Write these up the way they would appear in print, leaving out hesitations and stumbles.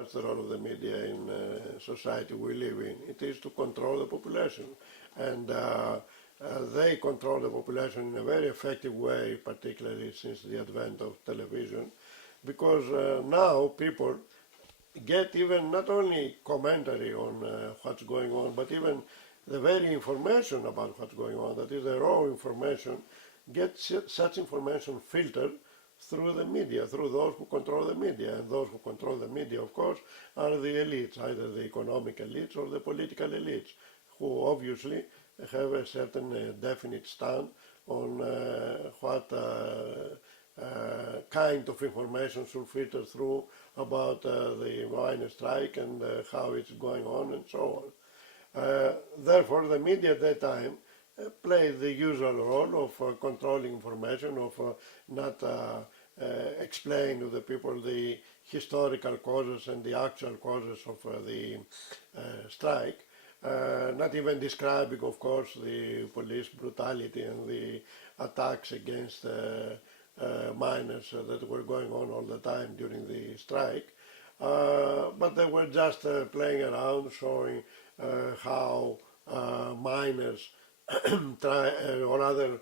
What's the role of the media in society we live in? It is to control the population, and they control the population in a very effective way, particularly since the advent of television, because now people get even not only commentary on what's going on, but even the very information about what's going on, that is the raw information, get such information filtered through the media, through those who control the media. And those who control the media, of course, are the elites, either the economic elites or the political elites, who obviously have a certain definite stand on what kind of information should filter through about the miners' strike and how it's going on and so on. Therefore, the media at that time played the usual role of controlling information, of not explain to the people the historical causes and the actual causes of the strike, not even describing, of course, the police brutality and the attacks against miners that were going on all the time during the strike, but they were just playing around, showing how miners try, or rather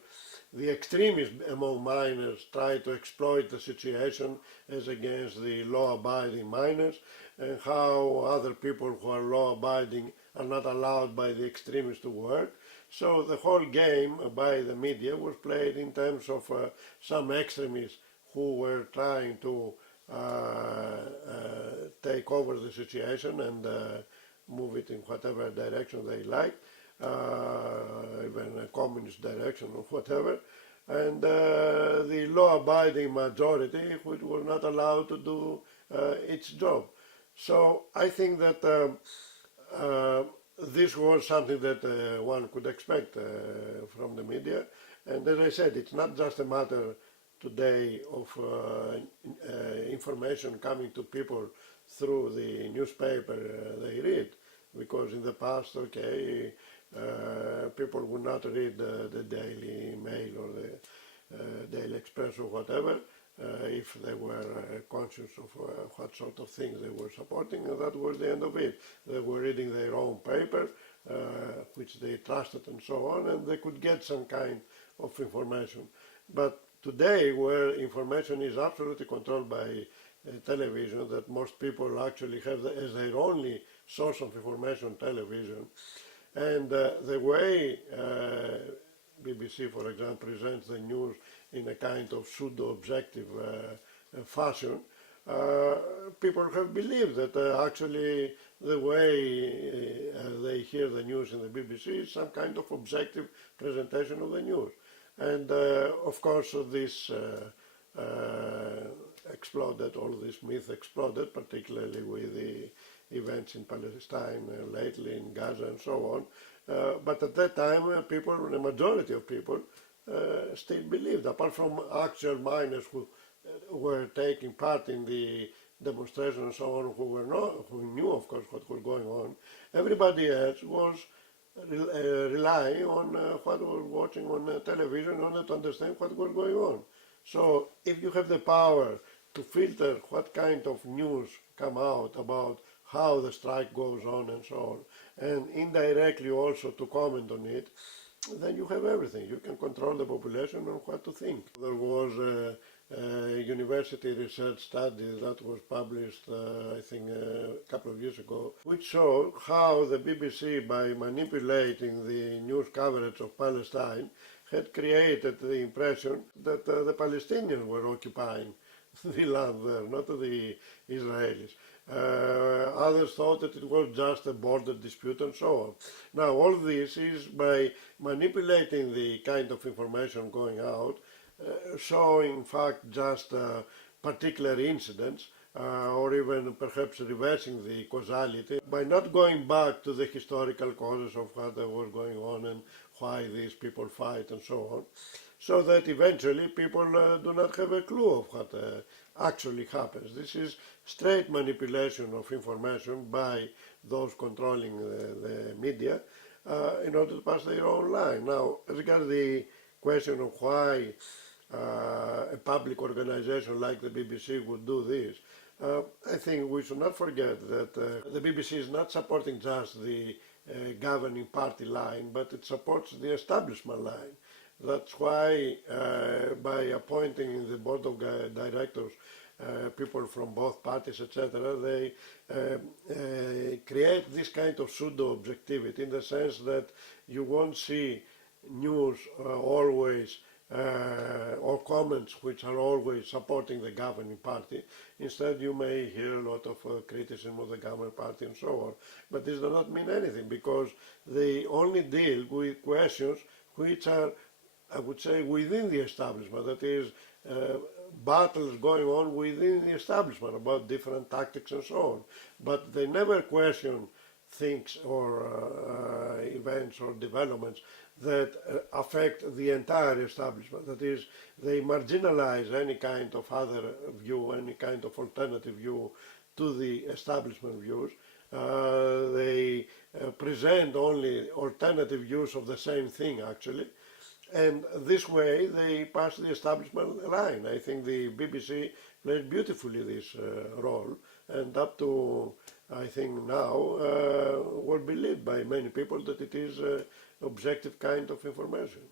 the extremists among miners try to exploit the situation as against the law-abiding miners, and how other people who are law-abiding are not allowed by the extremists to work. So the whole game by the media was played in terms of some extremists who were trying to take over the situation and move it in whatever direction they liked, even a communist direction or whatever, and the law-abiding majority which was not allowed to do its job. So I think that this was something that one could expect from the media, and as I said, it's not just a matter today of information coming to people through the newspaper they read, because in the past, okay, people would not read the Daily Mail or the Daily Express or whatever if they were conscious of what sort of things they were supporting, and that was the end of it. They were reading their own paper, which they trusted and so on, and they could get some kind of information. But today, where information is absolutely controlled by television, that most people actually have as their only source of information television, and the way BBC, for example, presents the news in a kind of pseudo-objective fashion, people have believed that actually the way they hear the news in the BBC is some kind of objective presentation of the news. And of course this exploded, all this myth exploded, particularly with the events in Palestine lately, in Gaza and so on. But at that time, people, the majority of people, still believed, apart from actual miners who were taking part in the demonstration and so on, who knew, of course, what was going on. Everybody else was relying on what was watching on television in order to understand what was going on. So if you have the power to filter what kind of news come out about how the strike goes on and so on, and indirectly also to comment on it, then you have everything. You can control the population on what to think. There was a university research study that was published, I think, a couple of years ago, which showed how the BBC, by manipulating the news coverage of Palestine, had created the impression that the Palestinians were occupying the land there, not the Israelis. Others thought that it was just a border dispute and so on. Now all this is by manipulating the kind of information going out, showing in fact just particular incidents, or even perhaps reversing the causality by not going back to the historical causes of what was going on and why these people fight and so on, so that eventually people do not have a clue of what actually happens. This is straight manipulation of information by those controlling the media in order to pass their own line. Now, as regards the question of why a public organization like the BBC would do this, I think we should not forget that the BBC is not supporting just the governing party line, but it supports the establishment line. That's why, by appointing in the board of directors people from both parties, etc., they create this kind of pseudo objectivity in the sense that you won't see news always or comments which are always supporting the governing party. Instead, you may hear a lot of criticism of the governing party and so on. But this does not mean anything because they only deal with questions which are, I would say, within the establishment. That is, battles going on within the establishment about different tactics and so on. But they never question things or events or developments that affect the entire establishment. That is, they marginalize any kind of other view, any kind of alternative view to the establishment views. They present only alternative views of the same thing, actually. And this way they pass the establishment line. I think the BBC plays beautifully this role, and up to, I think now, will believed by many people that it is objective kind of information.